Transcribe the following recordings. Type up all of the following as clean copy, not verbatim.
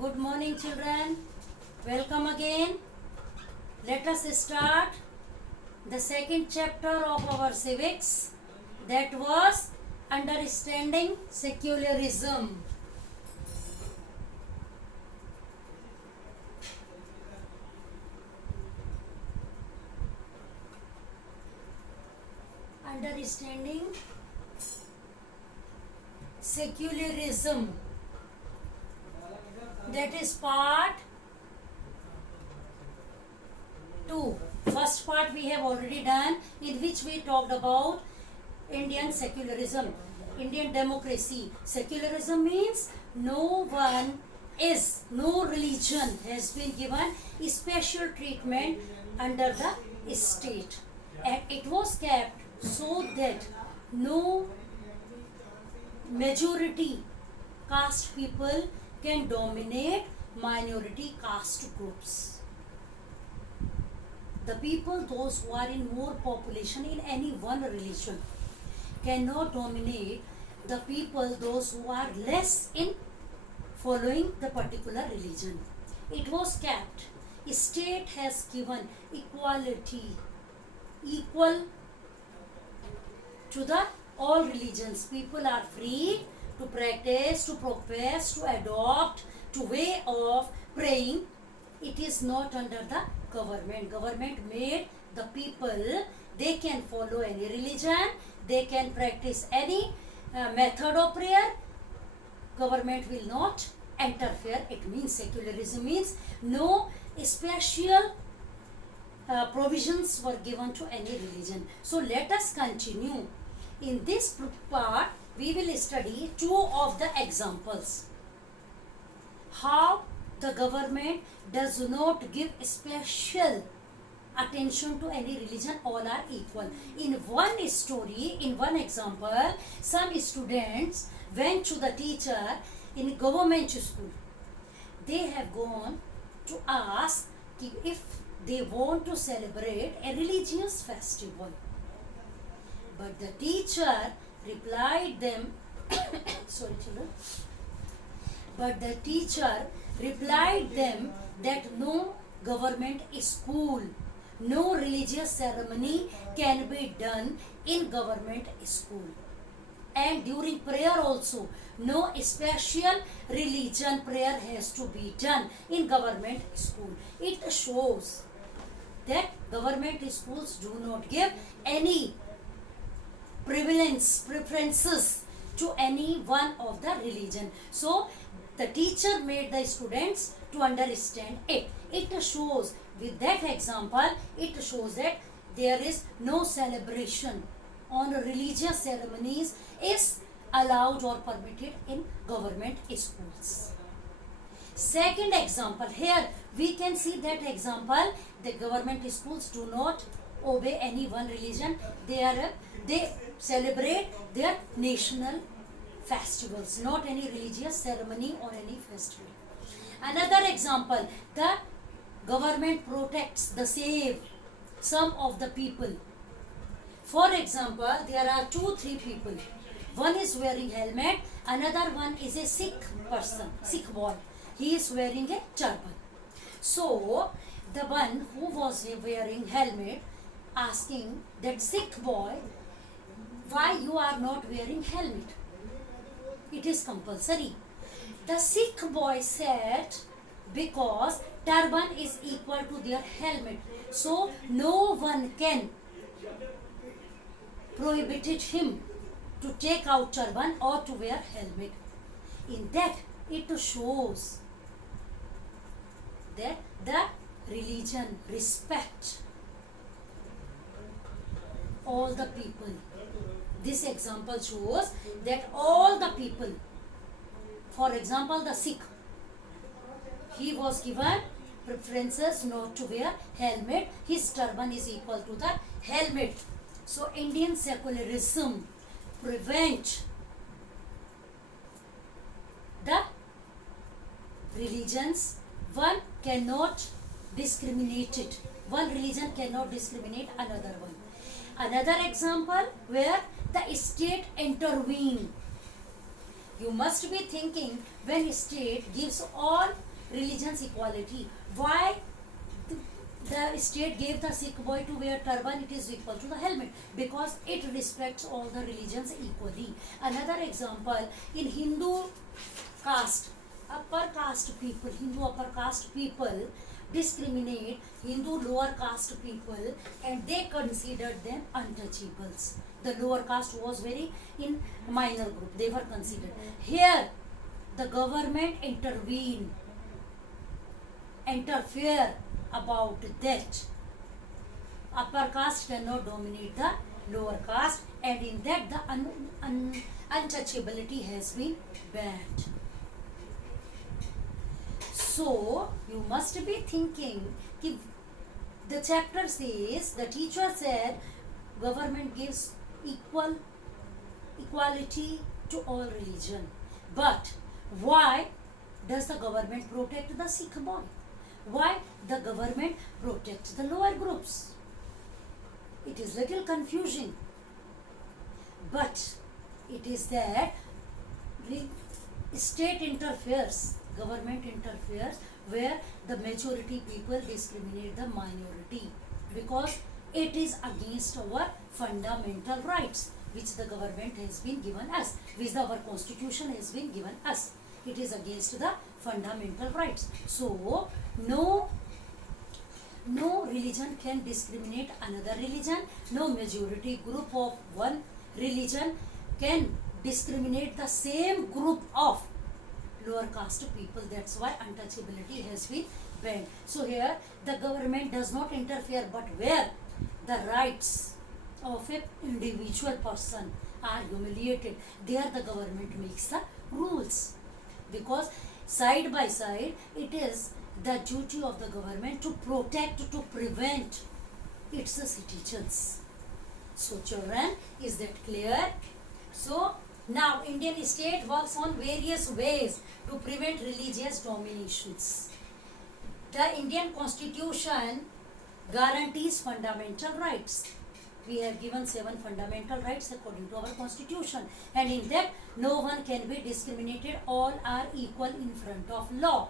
Good morning, children. Welcome again. Let us start the second chapter of our civics, that was understanding secularism. Understanding secularism. That is part 2. First part we have already done, in which we talked about Indian secularism, Indian democracy. Secularism means no religion has been given special treatment under the state, and it was kept so that no majority caste people can dominate minority caste groups. The people, those who are in more population in any one religion, cannot dominate the people, those who are less in following the particular religion. It was kept. State has given equality, equal to the all religions. People are free to practice, to profess, to adopt, to way of praying. It is not under the government. Government made the people, they can follow any religion, they can practice any method of prayer. Government will not interfere. It means secularism means no special provisions were given to any religion. So let us continue. In this part, we will study two of the examples. How the government does not give special attention to any religion, all are equal. In one story, in one example, some students went to the teacher in government school. They have gone to ask if they want to celebrate a religious festival. But the teacher replied them, sorry children, but the teacher replied them that no government school, no religious ceremony can be done in government school. And during prayer also, no special religion prayer has to be done in government school. It shows that government schools do not give any preferences to any one of the religion. So the teacher made the students to understand it. It shows, with that example, it shows that there is no celebration on religious ceremonies is allowed or permitted in government schools. Second example, here we can see that example, the government schools do not obey any one religion. They celebrate their national festivals, not any religious ceremony or any festival. Another example, the government protects the some of the people. For example, there are 2-3 people. One is wearing helmet, another one is a Sikh person, Sikh boy. He is wearing a turban. So the one who was wearing helmet asking that Sikh boy, why you are not wearing helmet? It is compulsory. The Sikh boy said, because turban is equal to their helmet, so no one can prohibited him to take out turban or to wear helmet. In that, it shows that the religion respect all the people. This example shows that all the people, for example the Sikh, he was given preferences not to wear helmet. His turban is equal to the helmet. So Indian secularism prevent the religions. One cannot discriminate it. One religion cannot discriminate another one. Another example where the state intervene. You must be thinking, when state gives all religion's equality. Why the state gave the Sikh boy to wear turban? It is equal to the helmet because it respects all the religions equally. Another example, in Hindu caste, upper caste people, Hindu upper caste people discriminate Hindu lower caste people and they considered them untouchables. The lower caste was very in minor group, they were considered. Here the government interfere about that. Upper caste cannot dominate the lower caste, and in that the untouchability has been banned. So you must be thinking, if the chapter says, the teacher said government gives equality to all religion, but why does the government protect the Sikh boy? Why the government protects the lower groups? It is little confusing, but it is that state interferes, government interferes where the majority people discriminate the minority because it is against our fundamental rights which the government has been given us, which our constitution has been given us. It is against the fundamental rights. So no religion can discriminate another religion. No majority group of one religion can discriminate the same group of lower caste people. That's why untouchability has been banned. So here the government does not interfere, but where the rights of an individual person are humiliated, there the government makes the rules, because side by side it is the duty of the government to protect, to prevent its citizens. So children, is that clear? So now Indian state works on various ways to prevent religious dominations. The Indian constitution guarantees fundamental rights. We have given 7 fundamental rights according to our constitution, and in that no one can be discriminated, all are equal in front of law.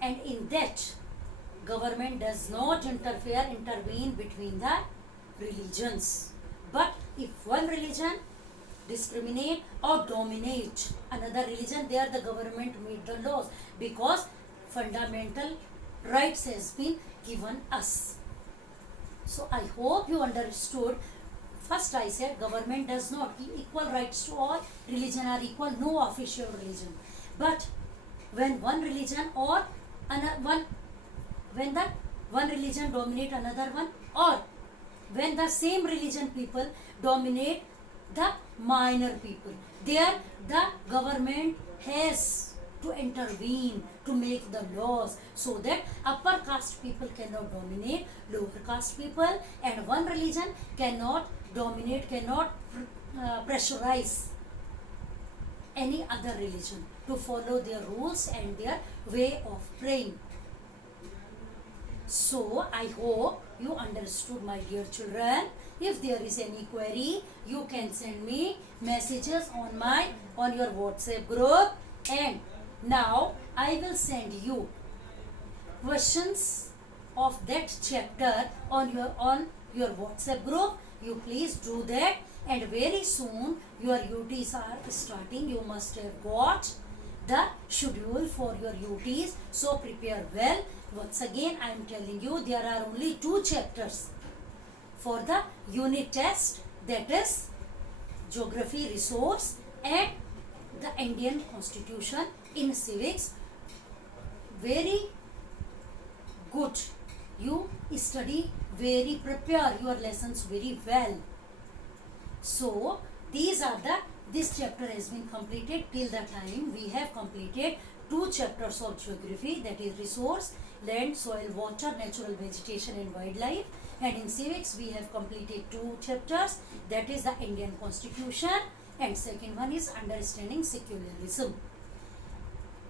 And in that government does not intervene between the religions. But if one religion discriminate or dominate another religion, there the government made the laws because fundamental rights has been given us. So I hope you understood. First I said government does not give equal rights to all, religion are equal, no official religion. But when one religion or when the one religion dominate another one, or when the same religion people dominate the minor people, there the government has to intervene to make the laws so that upper caste people cannot dominate lower caste people, and one religion cannot dominate, cannot pressurize any other religion to follow their rules and their way of praying. So I hope you understood, my dear children. If there is any query, you can send me messages on your WhatsApp group, and now I will send you questions of that chapter on your WhatsApp group. You please do that, and very soon your UTs are starting. You must have got the schedule for your UTs, so prepare well. Once again I am telling you, there are only 2 chapters for the unit test, that is geography resource and the Indian constitution. In civics, very good, you study very, prepare your lessons very well. So this chapter has been completed. Till the time we have completed 2 chapters of geography, that is resource, land, soil, water, natural vegetation and wildlife. And in civics we have completed 2 chapters, that is the Indian constitution, and second one is understanding secularism.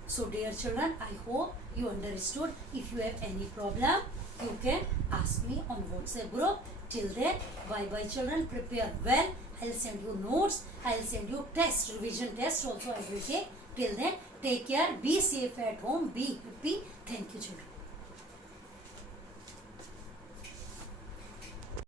So dear children, I hope you understood. If you have any problem, you can ask me on WhatsApp group. Till then, bye bye children, prepare well. I'll send you notes, I'll send you test, revision test also I will take. Till then, take care, be safe at home, be